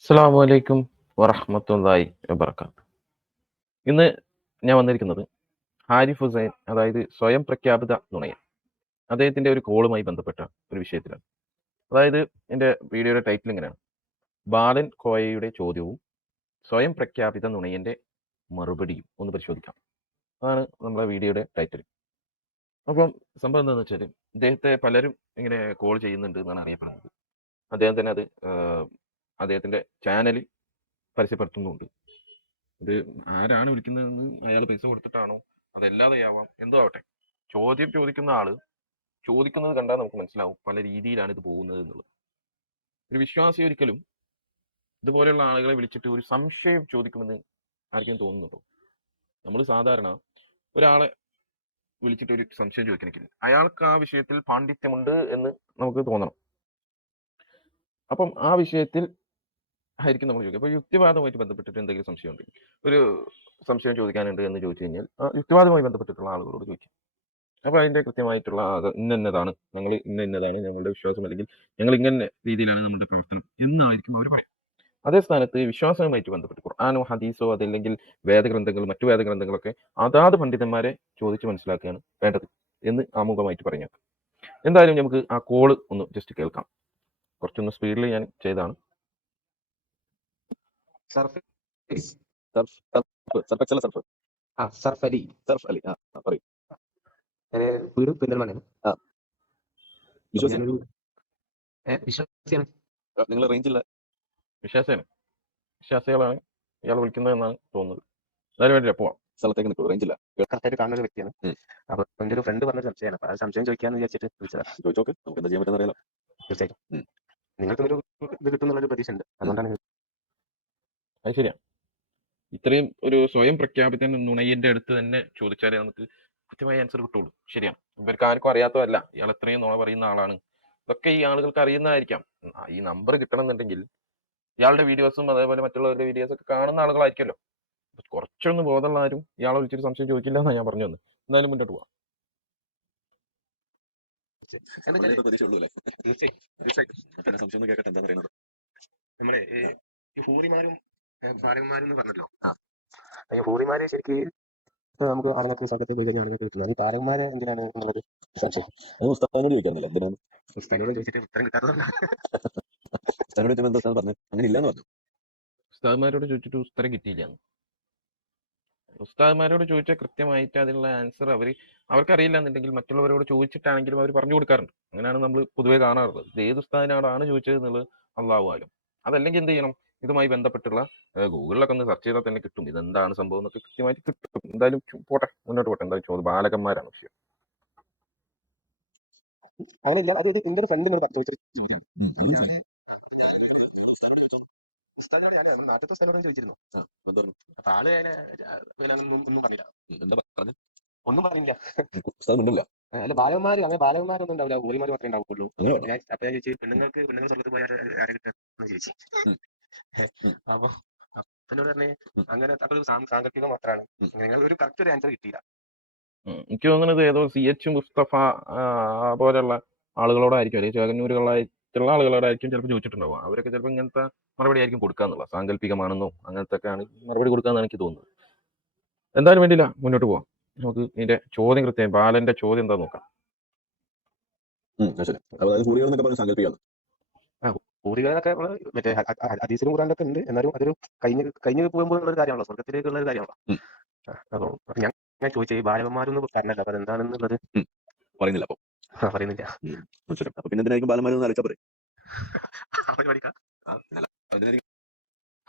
അസ്സലാമു അലൈക്കും വറഹ്മത്തുള്ളാഹി വബറകാതുഹു. ഇന്ന് ഞാൻ വന്നിരിക്കുന്നത് ഹാരിഫ് ഹുസൈൻ, അതായത് സ്വയം പ്രഖ്യാപിത നുണയൻ, അദ്ദേഹത്തിന്റെ ഒരു കോളുമായി ബന്ധപ്പെട്ട ഒരു വിഷയത്തിലാണ്. അതായത് എൻ്റെ വീഡിയോയുടെ ടൈറ്റിൽ ഇങ്ങനെയാണ്: ബാലൻ കോയയുടെ ചോദ്യവും സ്വയം പ്രഖ്യാപിത നുണയന്റെ മറുപടിയും ഒന്ന് പരിശോധിക്കാം. അതാണ് നമ്മളെ വീഡിയോയുടെ ടൈറ്റിൽ. അപ്പം സംഭവം എന്താണെന്ന് വെച്ചാൽ, ഇദ്ദേഹത്തെ പലരും ഇങ്ങനെ കോൾ ചെയ്യുന്നുണ്ട് എന്നാണ് അറിയപ്പെടുന്നത്. അദ്ദേഹം തന്നെ അത് അദ്ദേഹത്തിന്റെ ചാനലിൽ പരസ്യപ്പെടുത്തുന്നുണ്ട്. ഇത് ആരാണ് വിളിക്കുന്നതെന്ന് അയാൾ പൈസ കൊടുത്തിട്ടാണോ അതല്ലാതെയാവാം, എന്തോ ആവട്ടെ, ചോദ്യം ചോദിക്കുന്ന ആള് ചോദിക്കുന്നത് കണ്ടാൽ നമുക്ക് മനസ്സിലാവും പല രീതിയിലാണ് ഇത് പോകുന്നത് എന്നുള്ളത്. ഒരു വിശ്വാസി ഒരിക്കലും ഇതുപോലെയുള്ള ആളുകളെ വിളിച്ചിട്ട് ഒരു സംശയം ചോദിക്കുമെന്ന് ആർക്കും തോന്നുന്നുണ്ടോ? നമ്മൾ സാധാരണ ഒരാളെ വിളിച്ചിട്ട് ഒരു സംശയം ചോദിക്കണമെങ്കിൽ അയാൾക്ക് ആ വിഷയത്തിൽ പാണ്ഡിത്യമുണ്ട് എന്ന് നമുക്ക് തോന്നണം. അപ്പം ആ വിഷയത്തിൽ ആയിരിക്കും നമ്മൾ ചോദിക്കുക. അപ്പോൾ യുക്തിവാദവുമായിട്ട് ബന്ധപ്പെട്ടിട്ട് എന്തെങ്കിലും സംശയം ഉണ്ടെങ്കിൽ, ഒരു സംശയം ചോദിക്കാനുണ്ട് എന്ന് ചോദിച്ചു കഴിഞ്ഞാൽ യുക്തിവാദവുമായി ബന്ധപ്പെട്ടിട്ടുള്ള ആളുകളോട് ചോദിക്കും. അപ്പോൾ അതിന്റെ കൃത്യമായിട്ടുള്ള ഇന്നതാണ് ഞങ്ങളുടെ വിശ്വാസം, അല്ലെങ്കിൽ ഞങ്ങൾ ഇങ്ങനെ രീതിയിലാണ് നമ്മുടെ പ്രവർത്തനം എന്നായിരിക്കും അവർ പറയും. അതേ സ്ഥാനത്ത് വിശ്വാസവുമായിട്ട് ബന്ധപ്പെട്ട് ഖുർആനോ ഹദീസോ അതല്ലെങ്കിൽ വേദഗ്രന്ഥങ്ങൾ, മറ്റു വേദഗ്രന്ഥങ്ങളൊക്കെ അതാത് പണ്ഡിതന്മാരെ ചോദിച്ച് മനസ്സിലാക്കുകയാണ് വേണ്ടത് എന്ന് ആമുഖമായിട്ട് പറഞ്ഞു. എന്തായാലും നമുക്ക് ആ കോള് ഒന്ന് ജസ്റ്റ് കേൾക്കാം. കുറച്ചൊന്ന് സ്പീഡിൽ ഞാൻ ചെയ്താണ്. Surf surf excel surf surf അലി അലി പറയൂ. വീട് പെരിന്തൽമണ്ണയാണ്. വിശ്വസിച്ച് ഞാനൊരു വിശ്വാസിയാണ്. നിങ്ങൾ റേഞ്ചില്ല. വിശ്വാസികളാണ് ഇയാൾ വിളിക്കുന്നത് എന്നാണ് തോന്നുന്നത്. എന്തായാലും വേണ്ടില്ല, പോവാം. സ്ഥലത്തേക്ക് നിൽക്കൂ, റേഞ്ചില്ല. കറക്റ്റായിട്ട് കാണുന്ന ഒരു വ്യക്തിയാണ്. അപ്പൊ എന്റെ ഒരു ഫ്രണ്ട് പറഞ്ഞ സംശയമാണ്. അപ്പൊ ആ സംശയം ചോദിക്കാന്ന് വിചാരിച്ചിട്ട് വിളിച്ചതാ. ചോദിച്ചോക്ക്, നമുക്ക് എന്താ ചെയ്യാൻ പറ്റുന്ന അറിയാലോ. തീർച്ചയായിട്ടും നിങ്ങൾക്ക് ഒരു ഇത് കിട്ടുന്നുള്ളൊരു പ്രതീക്ഷ ഉണ്ട്. അതുകൊണ്ടാണ് അത് ശരിയാണ്. ഇത്രയും ഒരു സ്വയം പ്രഖ്യാപിത നുണയന്റെ അടുത്ത് തന്നെ ചോദിച്ചാലേ നമുക്ക് കൃത്യമായ ആൻസർ കിട്ടുള്ളൂ. ശരിയാണ്. ഇവർക്ക് ആർക്കും അറിയാത്തതല്ല, ഇയാൾ എത്രയും നുണ പറയുന്ന ആളാണ്. ഇതൊക്കെ ഈ ആളുകൾക്ക് അറിയുന്നതായിരിക്കാം. ഈ നമ്പർ കിട്ടണമെന്നുണ്ടെങ്കിൽ ഇയാളുടെ വീഡിയോസും അതേപോലെ മറ്റുള്ളവരുടെ വീഡിയോസ് ഒക്കെ കാണുന്ന ആളുകളായിരിക്കുമല്ലോ. കുറച്ചൊന്ന് ബോധമുള്ള ആരും ഇയാളെ വിളിച്ചൊരു സംശയം ചോദിക്കില്ല എന്നാണ് ഞാൻ പറഞ്ഞു വന്നത്. എന്തായാലും മുന്നോട്ട് പോവാം. സംശയം കേൾക്കട്ടെ, എന്താ പറയുന്നത്. നമ്മളെ ഈ ഹൂറിമാരും ഫാരന്മാരും എന്ന് പറഞ്ഞല്ലോ. ഈ ഹൂറിമാരെ ശരിക്കും നമുക്ക് ആളുകൾക്ക് സ്വർഗത്തിൽ പോയി കഴിഞ്ഞാൽ ആളുകൾക്ക് കിട്ടുന്നത്. ഈ താരന്മാരെ എന്തിനാണ് എന്നുള്ളത് സംശയം. അത് ഉസ്താദിനോട് ചോദിക്കാറില്ല, എന്തിനാണ് ഉസ്താദിനോട് ചോദിച്ചിട്ട് ഉത്തരം കിട്ടാത്തതാണ്. ഉസ്താദിനോട് ചോദിച്ചപ്പോൾ എന്താ ഉസ്താദ് പറഞ്ഞത്? അങ്ങനെ ഇല്ലാന്ന് പറഞ്ഞു. ഉസ്താദ്മാരോട് ചോദിച്ചിട്ട് ഉത്തരം കിട്ടിയില്ല. ഉസ്താദ്മാരോട് ചോദിച്ചാൽ കൃത്യമായിട്ട് അതിനുള്ള ആൻസർ അവർക്കറിയില്ല എന്നുണ്ടെങ്കിൽ മറ്റുള്ളവരോട് ചോദിച്ചിട്ടാണെങ്കിലും അവർ പറഞ്ഞു കൊടുക്കാറുണ്ട്. അങ്ങനെയാണ് നമ്മൾ പൊതുവെ കാണാറുള്ളത്. ഇത് ഏത് ഉസ്താദിനോടാണ് ചോദിച്ചത് എന്നുള്ളത് അള്ളാഹു ആലും. അതല്ലെങ്കിൽ എന്ത് ചെയ്യണം, ഇതുമായി ബന്ധപ്പെട്ടുള്ള ഗൂഗിളിലൊക്കെ ഒന്ന് സെർച്ച് ചെയ്താൽ തന്നെ കിട്ടും ഇതെന്താണ് സംഭവം എന്നൊക്കെ കൃത്യമായിട്ട് കിട്ടും. എന്തായാലും പോട്ടെ, മുന്നോട്ട് പോട്ടെ. എന്തായാലും ചോദ്യം ബാലകന്മാരാണ് വിഷയം. അങ്ങനെയില്ല, അത് എന്റെ ഒരു ഫ്രണ്ട് നാട്ടിലത്തെ സ്ഥലോട് ചോദിച്ചിരുന്നു. അപ്പൊ ആള് ഒന്നും പറഞ്ഞില്ല. ഒന്നും പറഞ്ഞില്ല. അല്ല, ബാലകന്മാരൊന്നും ഉണ്ടാവില്ല, ഊരിമാര് മാത്രമേ ഉണ്ടാവുള്ളൂ. അപ്പൊ ഞാൻ ചോദിച്ചു, പെണ്ണുങ്ങൾ സ്ഥലത്ത് പോയാൽ ആരെ കിട്ടുന്ന ചോദിച്ചു. അപ്പൊ എന്നോട് പറഞ്ഞേ അങ്ങനെ അപ്പൊ സാങ്കല്പികം മാത്രമാണ്. നിങ്ങൾ ഒരു കറക്റ്റ് ഒരു ആൻസർ കിട്ടിയില്ല. എനിക്ക് തോന്നുന്നത് ഏതോ CH മുസ്തഫ പോലെയുള്ള ആളുകളോടായിരിക്കും, അല്ലെങ്കിൽ ചേകന്നൂരുകളായിട്ടുള്ള ആളുകളോടായിരിക്കും ചിലപ്പോൾ ചോദിച്ചിട്ടുണ്ടാവുക. അവരൊക്കെ ചിലപ്പോൾ ഇങ്ങനത്തെ മറുപടി ആയിരിക്കും കൊടുക്കാന്നുള്ള, സാങ്കല്പികമാണെന്നോ അങ്ങനത്തെ ഒക്കെയാണ് മറുപടി കൊടുക്കാന്നാണ് എനിക്ക് തോന്നുന്നത്. എന്തായാലും വേണ്ടിയില്ല, മുന്നോട്ട് പോവാം. നമുക്ക് ഇതിന്റെ ചോദ്യം കൃത്യം, ബാലന്റെ ചോദ്യം എന്താ നോക്കാം. ഊരികളൊക്കെ മറ്റേ ഹദീസിലും ഖുറാനിലൊക്കെ ഉണ്ട്. എന്നാലും അതൊരു കഴിഞ്ഞു പോകുമ്പോൾ ഉള്ള ഒരു കാര്യമാണല്ലോ, സ്വർഗത്തിലേക്കുള്ള ഒരു കാര്യമാണല്ലോ. അപ്പൊ ഞാൻ ചോദിച്ചത് ഈ ബാലകന്മാരൊന്നും പറഞ്ഞല്ല, അപ്പൊ എന്താണെന്നുള്ളത് പറയുന്നില്ല. പറയുന്നില്ല. അപ്പൊ പിന്നെ എന്തിനായിരിക്കും ബാലന്മാരൊന്നും ആലോചിച്ചാൽ പോരെ?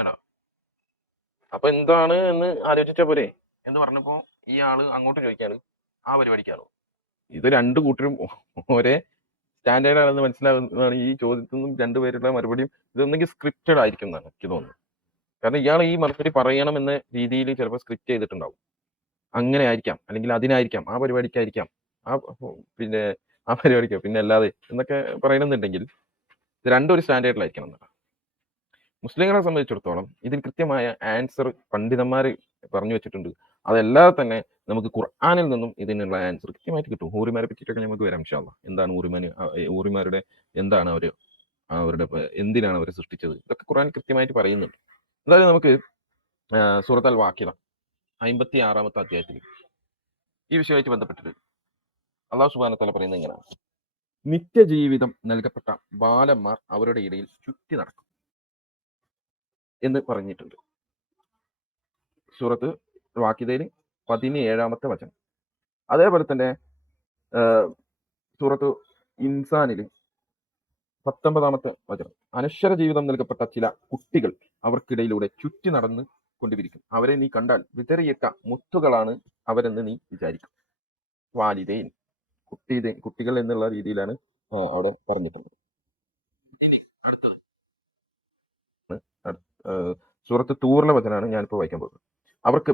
ആണോ? അപ്പൊ എന്താണ് എന്ന് ആലോചിച്ച പോലെ എന്ന് പറഞ്ഞപ്പോ ഈ ആള് അങ്ങോട്ട് ചോദിക്കാണ്, ആ പരിപാടിക്കാണോ? ഇത് രണ്ടു കൂട്ടരും ഒരേ സ്റ്റാൻഡേർഡ് ആണെന്ന് മനസ്സിലാവുന്നതാണ് ഈ ചോദ്യത്തിൽ നിന്നും രണ്ടുപേരുടെ മറുപടിയും. ഇതൊന്നെങ്കിൽ സ്ക്രിപ്റ്റഡ് ആയിരിക്കും എന്നാണ് എനിക്ക് തോന്നുന്നത്. കാരണം ഇയാൾ ഈ മറുപടി പറയണം എന്ന രീതിയിൽ ചിലപ്പോൾ സ്ക്രിപ്റ്റ് ചെയ്തിട്ടുണ്ടാവും. അങ്ങനെ ആയിരിക്കാം, അല്ലെങ്കിൽ അതിനായിരിക്കാം, ആ പരിപാടിക്കായിരിക്കാം, പിന്നെ ആ പരിപാടിക്കോ, പിന്നെ അല്ലാതെ എന്നൊക്കെ പറയണമെന്നുണ്ടെങ്കിൽ ഇത് രണ്ടും ഒരു സ്റ്റാൻഡേർഡിലായിരിക്കണം എന്നാണ്. മുസ്ലിങ്ങളെ സംബന്ധിച്ചിടത്തോളം ഇതിൽ കൃത്യമായ ആൻസർ പണ്ഡിതന്മാർ പറഞ്ഞു വെച്ചിട്ടുണ്ട്. അതല്ലാതെ തന്നെ നമുക്ക് ഖുർആനിൽ നിന്നും ഇതിനുള്ള ആൻസർ കൃത്യമായിട്ട് കിട്ടും. ഊറിമാരെ പറ്റിയിട്ടൊക്കെ നമുക്ക് വരാം ഇൻഷാ അല്ലാഹ്. എന്താണ് ഊറിമാരുടെ എന്താണ് അവർ അവരുടെ എന്തിനാണ് അവരെ സൃഷ്ടിച്ചത്, ഇതൊക്കെ ഖുർആൻ കൃത്യമായിട്ട് പറയുന്നുണ്ട്. എന്തായാലും നമുക്ക് സൂറത്ത് അൽ വാഖിഅ 56-ാമത്തെ അധ്യായത്തിൽ ഈ വിഷയമായിട്ട് ബന്ധപ്പെട്ടിട്ട് അള്ളാഹു സുബ്ഹാനഹു വ തആല പറയുന്നത് ഇങ്ങനെയാണ്: നിത്യജീവിതം നൽകപ്പെട്ട ബാലന്മാർ അവരുടെ ഇടയിൽ ചുറ്റി നടക്കും എന്ന് പറഞ്ഞിട്ടുണ്ട്. സൂറത്ത് വാഖിഅയിൽ 17-ാമത്തെ വചനം. അതേപോലെ തന്നെ സൂറത്ത് ഇൻസാനിൽ 19-ാമത്തെ വചനം: അനശ്വര ജീവിതം നൽകപ്പെട്ട ചില കുട്ടികൾ അവർക്കിടയിലൂടെ ചുറ്റി നടന്ന് കൊണ്ടിരിക്കും. അവരെ നീ കണ്ടാൽ വിതറിയിട്ട മുത്തുകളാണ് അവരെന്ന് നീ വിചാരിക്കും. വാലിദൈൻ, കുട്ടികൾ എന്നുള്ള രീതിയിലാണ് അവിടെ പറഞ്ഞിട്ടുള്ളത്. സൂറത്ത് തൂറിലെ വചനാണ് ഞാനിപ്പോൾ വായിക്കാൻ പോകുന്നത്. അവർക്ക്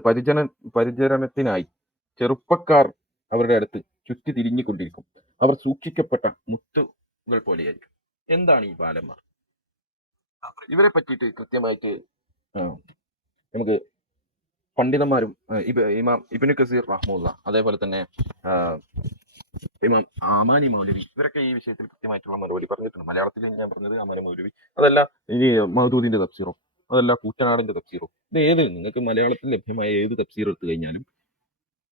പരിചരണത്തിനായി ചെറുപ്പക്കാർ അവരുടെ അടുത്ത് ചുറ്റി തിരിഞ്ഞുകൊണ്ടിരിക്കും. അവർ സൂക്ഷിക്കപ്പെട്ട മുത്തുകൾ പോലെയായിരിക്കും. എന്താണ് ഈ ബാലന്മാർ? ഇവരെ പറ്റിയിട്ട് കൃത്യമായിട്ട് നമുക്ക് പണ്ഡിതന്മാരും ഇമാം ഇബ്നു കസീർ റഹ്മത്തുള്ളാഹി, അതേപോലെ തന്നെ ഇമാം ആമാനി മൗലവി, ഇവരൊക്കെ ഈ വിഷയത്തിൽ കൃത്യമായിട്ടുള്ള മറുപടി പറഞ്ഞിട്ടുണ്ട്. മലയാളത്തിൽ ഞാൻ പറഞ്ഞത് ആമാനി മൗലവി, അതല്ല ഇനി മൗദൂദിന്റെ തഫ്സീറോ, അതല്ല കൂറ്റനാടിന്റെ തഫ്സീറോ, ഇത് ഏത് നിങ്ങൾക്ക് മലയാളത്തിൽ ലഭ്യമായ ഏത് തഫ്സീർ എടുത്തു കഴിഞ്ഞാലും,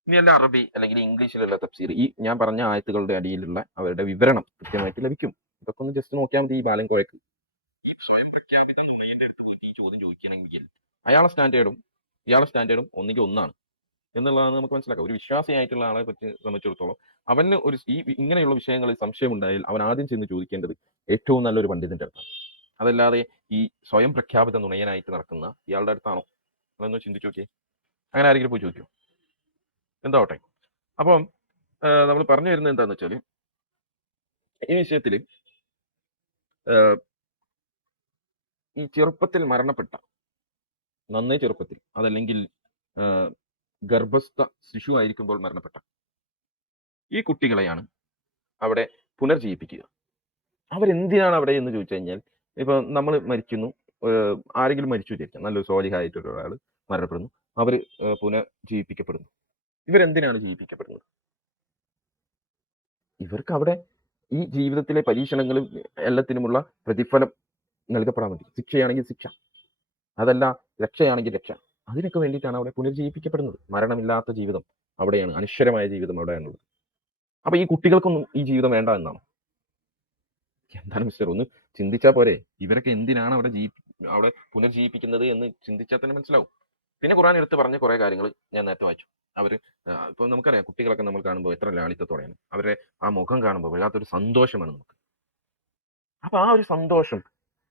ഇനി അല്ല അറബി അല്ലെങ്കിൽ ഇംഗ്ലീഷിലുള്ള തഫ്സീർ, ഈ ഞാൻ പറഞ്ഞ ആയത്തുകളുടെ അടിയിലുള്ള അവരുടെ വിവരണം കൃത്യമായിട്ട് ലഭിക്കും. ഇതൊക്കെ ഒന്ന് ജസ്റ്റ് നോക്കിയാൽ മതി. ഈ ബാലൻ കോയക്ക് സ്വയം പ്രഖ്യാപിത നുണയന്റെ അടുത്ത് പോയിട്ട് ഈ ചോദ്യം ചോദിക്കണമെങ്കിൽ അയാളെ സ്റ്റാൻഡേർഡും ഒന്നുകിൽ ഒന്നാണ് എന്നുള്ളതാണ് നമുക്ക് മനസ്സിലാക്കാം. ഒരു വിശ്വാസിയായിട്ടുള്ള ആളെ പറ്റി സംബന്ധിച്ചിടത്തോളം അവന് ഒരു ഇങ്ങനെയുള്ള വിഷയങ്ങളിൽ സംശയം ഉണ്ടായാൽ അവൻ ആദ്യം ചെന്ന് ചോദിക്കേണ്ടത് ഏറ്റവും നല്ലൊരു പണ്ഡിതന്റെ അടുത്താണ്. അതല്ലാതെ ഈ സ്വയം പ്രഖ്യാപിത നുണയനായിട്ട് നടക്കുന്ന ഇയാളുടെ അടുത്താണോ അതൊന്ന് ചിന്തിച്ചു നോക്കിയേ. അങ്ങനെ ആരെങ്കിലും പോയി ചോദിക്കോ? എന്താവട്ടെ. അപ്പം നമ്മൾ പറഞ്ഞു വരുന്നത് എന്താന്ന് വെച്ചാൽ, ഈ വിഷയത്തിൽ ഈ ചെറുപ്പത്തിൽ മരണപ്പെട്ട, നന്നേ ചെറുപ്പത്തിൽ, അതല്ലെങ്കിൽ ഗർഭസ്ഥ ശിശു ആയിരിക്കുമ്പോൾ മരണപ്പെട്ട ഈ കുട്ടികളെയാണ് അവിടെ പുനർജീവിപ്പിക്കുക. അവരെന്തിനാണ് അവിടെ എന്ന് ചോദിച്ചു കഴിഞ്ഞാൽ, ഇപ്പൊ നമ്മൾ മരിക്കുന്നു, ആരെങ്കിലും മരിച്ചു വിചാരിക്കാം, നല്ലൊരു സ്വാലിഹായിട്ടുള്ള ഒരാൾ മരണപ്പെടുന്നു, അവർ പുനർജീവിപ്പിക്കപ്പെടുന്നു. ഇവരെന്തിനാണ് ജീവിപ്പിക്കപ്പെടുന്നത്? ഇവർക്ക് അവിടെ ഈ ജീവിതത്തിലെ പരീക്ഷണങ്ങളും എല്ലാത്തിനുമുള്ള പ്രതിഫലം നൽകപ്പെടാൻ വേണ്ടി, ശിക്ഷയാണെങ്കിൽ ശിക്ഷ, അതല്ല രക്ഷയാണെങ്കിൽ രക്ഷ, അതിനൊക്കെ വേണ്ടിയിട്ടാണ് അവിടെ പുനർജീവിപ്പിക്കപ്പെടുന്നത്. മരണമില്ലാത്ത ജീവിതം അവിടെയാണ്, അനശ്വരമായ ജീവിതം അവിടെയാണുള്ളത്. അപ്പൊ ഈ കുട്ടികൾക്കൊന്നും ഈ ജീവിതം വേണ്ട എന്നാണ്. എന്താണ് മിസ്റ്റർ, ഒന്ന് ചിന്തിച്ചാൽ പോരെ? ഇവരൊക്കെ എന്തിനാണ് അവിടെ പുനർജീവിപ്പിക്കുന്നത് എന്ന് ചിന്തിച്ചാൽ തന്നെ മനസ്സിലാവും. പിന്നെ ഖുർആൻ എടുത്ത് പറഞ്ഞ കുറെ കാര്യങ്ങൾ ഞാൻ നേരത്തെ വായിച്ചു. അവര് ഇപ്പൊ നമുക്കറിയാം, കുട്ടികളൊക്കെ നമ്മൾ കാണുമ്പോൾ എത്ര ലാളിത്യത്തോടെയാണ്, അവരെ ആ മുഖം കാണുമ്പോൾ വല്ലാത്തൊരു സന്തോഷമാണ് നമുക്ക്. അപ്പൊ ആ ഒരു സന്തോഷം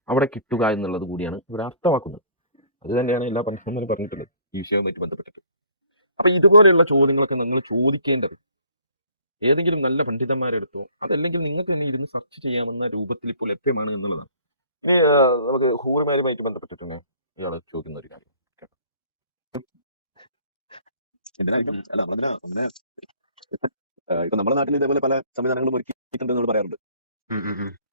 അവിടെ കിട്ടുക എന്നുള്ളത് കൂടിയാണ് ഇവിടെ അർത്ഥമാക്കുന്നത്. അത് തന്നെയാണ് എല്ലാ പണ്ഡിതന്മാരും പറഞ്ഞിട്ടുള്ളത് ഈ വിഷയവുമായിട്ട് ബന്ധപ്പെട്ടിട്ട്. അപ്പൊ ഇതുപോലെയുള്ള ചോദ്യങ്ങളൊക്കെ നിങ്ങൾ ചോദിക്കേണ്ടത് ഏതെങ്കിലും നല്ല പണ്ഡിതന്മാരെടുത്തോ, അതല്ലെങ്കിൽ നിങ്ങൾക്ക് തന്നെ ഇരുന്ന് സെർച്ച് ചെയ്യാമെന്ന രൂപത്തിൽ ഇപ്പോൾ ലഭ്യമാണ് എന്നുള്ളതാണ്. നമുക്ക് ഹൂറുമാരുമായിട്ട് ബന്ധപ്പെട്ടിട്ടാണ് ഇയാൾ ചോദിക്കുന്ന ഒരു കാര്യം. എന്തിനായിരിക്കും അല്ല നമ്മളതിനാ അങ്ങനെ ഇപ്പൊ നമ്മുടെ നാട്ടിൽ ഇതേപോലെ പല സംവിധാനങ്ങളും ഒരുക്കിയിട്ടുണ്ട് എന്ന് പറയാറുണ്ട്.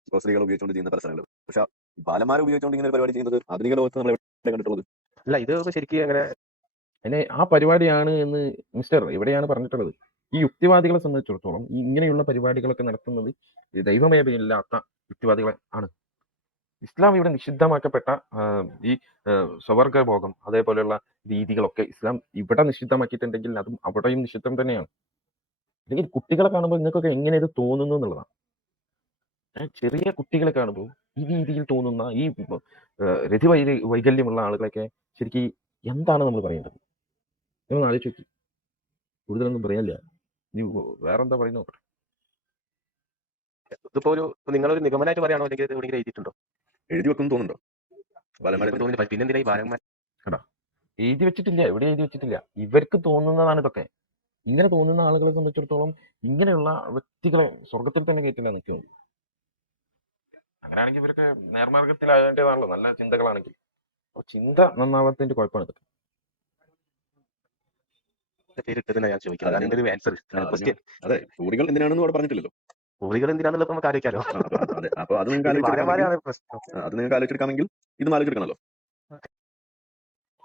ഇപ്പൊ സ്ത്രീകൾ ഉപയോഗിച്ചുകൊണ്ട് ചെയ്യുന്ന പല സ്ഥലങ്ങളും. പക്ഷെ ബാലന്മാരെ ഉപയോഗിച്ചുകൊണ്ട് ഇങ്ങനെ ഒരു പരിപാടി ചെയ്യുന്നത് ആധുനിക ലോകത്ത് നമ്മൾ എവിടെ കണ്ടിട്ടുള്ളത്? അല്ല, ഇത് ശരിക്കും അങ്ങനെ അതിനെ ആ പരിപാടിയാണ് എന്ന് മിസ്റ്റർ എവിടെയാണ് പറഞ്ഞിട്ടുള്ളത്? ഈ യുക്തിവാദികളെ സംബന്ധിച്ചിടത്തോളം ഇങ്ങനെയുള്ള പരിപാടികളൊക്കെ നടത്തുന്നത് ദൈവമയമില്ലാത്ത യുക്തിവാദികളെ ആണ്. ഇസ്ലാം ഇവിടെ നിഷിദ്ധമാക്കപ്പെട്ട ഈ സ്വവർഗഭോഗം അതേപോലെയുള്ള രീതികളൊക്കെ ഇസ്ലാം ഇവിടെ നിഷിദ്ധമാക്കിയിട്ടുണ്ടെങ്കിൽ അതും അവിടെയും നിഷിദ്ധം തന്നെയാണ്. അല്ലെങ്കിൽ കുട്ടികളെ കാണുമ്പോൾ നിങ്ങൾക്കൊക്കെ എങ്ങനെ ഇത് തോന്നുന്നു എന്നുള്ളതാണ്. ചെറിയ കുട്ടികളെ കാണുമ്പോൾ ഈ രീതിയിൽ തോന്നുന്ന ഈ രതി വൈകല്യമുള്ള ആളുകളൊക്കെ ശരിക്കും എന്താണ് നമ്മൾ പറയേണ്ടത്? നിങ്ങൾ ആലോചിച്ച് നോക്കി. കൂടുതലൊന്നും പറയാനില്ല, നീ വേറെന്താ പറയുന്ന നോക്കട്ടെ. ഇതിപ്പോ നിങ്ങളൊരു നിഗമനമായിട്ട് പറയാണോ, അല്ലെങ്കിൽ എവിടെയെങ്കിലും എഴുതിയിട്ടുണ്ടോ? എഴുതി വെക്കും തോന്നുന്നുണ്ടോ? പിന്നെന്തിനാ ഈ ബാലന്മാർ? എഴുതി വെച്ചിട്ടില്ല, എവിടെ എഴുതി വെച്ചിട്ടില്ല. ഇവർക്ക് തോന്നുന്നതാണ് ഇതൊക്കെ. ഇങ്ങനെ തോന്നുന്ന ആളുകളെ സംബന്ധിച്ചിടത്തോളം ഇങ്ങനെയുള്ള വ്യക്തികളെ സ്വർഗത്തിൽ തന്നെ കയറ്റില്ല നിൽക്കുന്നു. അങ്ങനെയാണെങ്കിൽ ഇവർക്ക് നേർമാർഗത്തിലാകേണ്ടതാണല്ലോ, നല്ല ചിന്തകളാണെങ്കിൽ. ചിന്ത നന്നാവാത്തതിന്റെ കുഴപ്പമാണ് ഇതൊക്കെ. പേരിട്ടതിനാ ഞാൻ ചോദിക്കുന്നത്. അതിന്റെ ഒരു ആൻസർ അതെ, ഹൂറികൾ എന്തിനാണെന്ന് അവിടെ പറഞ്ഞിട്ടില്ലല്ലോ. ഹൂറികൾ എന്തിനാന്നുള്ളത് നമുക്ക് ആലോചിക്കാലോ. അപ്പൊ അത് നിങ്ങൾക്ക് ആലോചിച്ചെടുക്കാമെങ്കിൽ ഇതും ആലോചിച്ചെടുക്കണല്ലോ.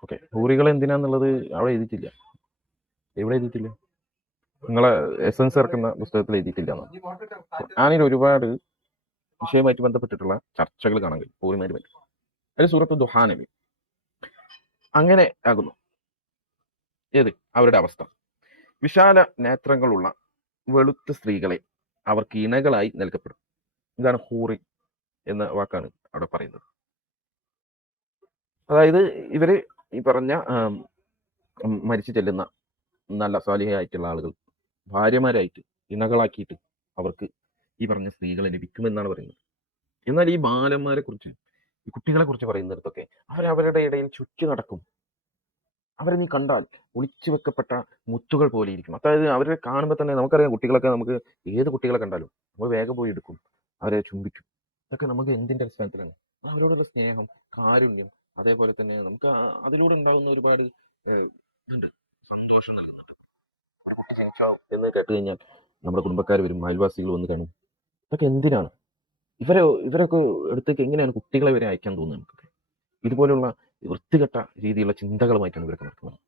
ഓക്കെ, ഹൂറികൾ എന്തിനാന്നുള്ളത് അവിടെ എഴുതിയിട്ടില്ല. എവിടെ എഴുതിയിട്ടില്ല? നിങ്ങളെ എസൻസ് ഇറക്കുന്ന പുസ്തകത്തിൽ എഴുതിയിട്ടില്ല. ഞാനിൽ ഒരുപാട് വിഷയവുമായിട്ട് ബന്ധപ്പെട്ടിട്ടുള്ള ചർച്ചകൾ കാണാൻ കഴിയും പൂർണ്ണമായിട്ട് പറ്റും. അതിൽ സൂറത്ത് ദുഹാനബി അങ്ങനെ ആകുന്നു. ഏത് അവരുടെ അവസ്ഥ? വിശാല നേത്രങ്ങളുള്ള വെളുത്ത സ്ത്രീകളെ അവർക്ക് ഇണകളായി നൽകപ്പെടും. ഇതാണ് ഹൂറി എന്ന വാക്കാണ് അവിടെ പറയുന്നത്. അതായത് ഇവര് ഈ പറഞ്ഞ മരിച്ചു ചെല്ലുന്ന നല്ല സ്വാലിഹയായിട്ടുള്ള ആളുകൾ ഭാര്യമാരായിട്ട് ഇണകളാക്കിയിട്ട് അവർക്ക് ഈ പറഞ്ഞ സ്ത്രീകളെ ലഭിക്കുമെന്നാണ് പറയുന്നത്. എന്നാൽ ഈ ബാലന്മാരെ കുറിച്ച്, ഈ കുട്ടികളെ കുറിച്ച് പറയുന്നിടത്തൊക്കെ അവരവരുടെ ഇടയിൽ ചുറ്റി നടക്കും. അവരെ നീ കണ്ടാൽ ഒളിച്ചു വെക്കപ്പെട്ട മുത്തുകൾ പോലെ ഇരിക്കും. അതായത് അവരെ കാണുമ്പോൾ തന്നെ നമുക്കറിയാം, കുട്ടികളൊക്കെ നമുക്ക് ഏത് കുട്ടികളെ കണ്ടാലും നമ്മൾ വേഗം പോയി എടുക്കും, അവരെ ചുംബിക്കും. ഇതൊക്കെ നമുക്ക് എന്തിന്റെ അടിസ്ഥാനത്തിലാണ്? അവരോടുള്ള സ്നേഹം, കാരുണ്യം, അതേപോലെ തന്നെ നമുക്ക് അതിലൂടെ ഉണ്ടാകുന്ന ഒരുപാട് ഉണ്ട്, സന്തോഷം നൽകുന്നുണ്ട്. എന്ന് കേട്ട് കഴിഞ്ഞാൽ നമ്മുടെ കുടുംബക്കാർ വരും, അയൽവാസികൾ വന്ന് കാണും. ഇതൊക്കെ എന്തിനാണ്? ഇവരൊക്കെ എടുത്തേക്ക് എങ്ങനെയാണ് കുട്ടികളെ വരെ അയക്കാൻ തോന്നുന്നത്? നമുക്കൊക്കെ ഇതുപോലുള്ള വൃത്തികെട്ട രീതിയിലുള്ള ചിന്തകളുമായിട്ടാണ് ഇവരൊക്കെ നടക്കുന്നത്.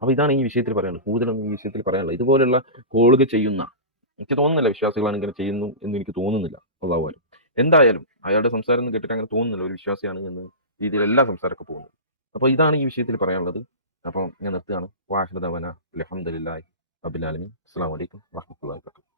അപ്പൊ ഇതാണ് ഈ വിഷയത്തിൽ പറയാനുള്ളത്. കൂടുതലൊന്നും ഈ വിഷയത്തിൽ പറയാനുള്ളത്. ഇതുപോലുള്ള കോളുകൾ ചെയ്യുന്ന, എനിക്ക് തോന്നുന്നില്ല വിശ്വാസികളാണ് ഇങ്ങനെ ചെയ്യുന്നു എന്ന് എനിക്ക് തോന്നുന്നില്ല. അതാവാലും എന്തായാലും അയാളുടെ സംസാരം ഒന്നും കേട്ടിട്ട് അങ്ങനെ തോന്നുന്നില്ല ഒരു വിശ്വാസിയാണ് എന്ന രീതിയിൽ എല്ലാ സംസാരമൊക്കെ പോകുന്നത്. അപ്പോൾ ഇതാണ് ഈ വിഷയത്തിൽ പറയാനുള്ളത്. അപ്പോൾ ഞാൻ നിർത്തുകയാണ്. വാഹിദവന അൽഹംദുലില്ലാഹി റബ്ബിൽ ആലമീൻ. അസ്സലാമു അലൈക്കും വറഹ്മത്തുള്ളാഹി വബറകാതുഹു.